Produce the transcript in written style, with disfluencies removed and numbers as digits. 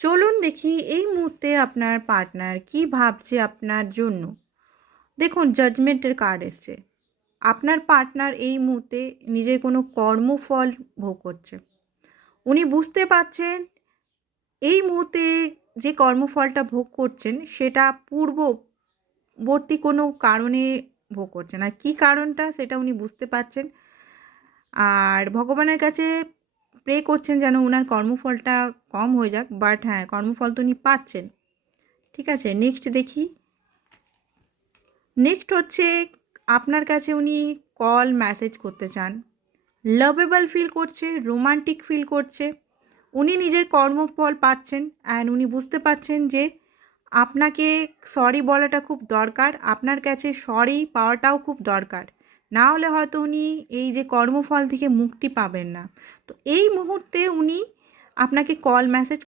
চলুন দেখি এই মুহূর্তে আপনার পার্টনার কি ভাবছে আপনার জন্য। দেখুন, জাজমেন্টের কার্ড এসছে। আপনার পার্টনার এই মুহূর্তে নিজের কোনো কর্মফল ভোগ করছে। উনি বুঝতে পারছেন এই মুহূর্তে যে কর্মফলটা ভোগ করছেন সেটা পূর্ববর্তী কোনো কারণে ভোগ করছেন, আর কী কারণটা সেটা উনি বুঝতে পারছেন। আর ভগবানের কাছে প্রে করছেন যেন ওনার কর্মফলটা কম হয়ে যাক, বাট হ্যাঁ, কর্মফল তো উনি পাচ্ছেন। ঠিক আছে, নেক্সট দেখি। নেক্সট হচ্ছে আপনার কাছে উনি কল মেসেজ করতে চান, লাভেবল ফিল করছে, রোমান্টিক ফিল করছে। উনি নিজের কর্মফল পাচ্ছেন অ্যান্ড উনি বুঝতে পারছেন যে আপনাকে সরি বলাটা খুব দরকার, আপনার কাছে সরি পাওয়াটাও খুব দরকার। না হলে হয়তো উনি এই যে কর্মফল থেকে মুক্তি পাবেন না। তো এই মুহূর্তে উনি আপনাকে কল মেসেজ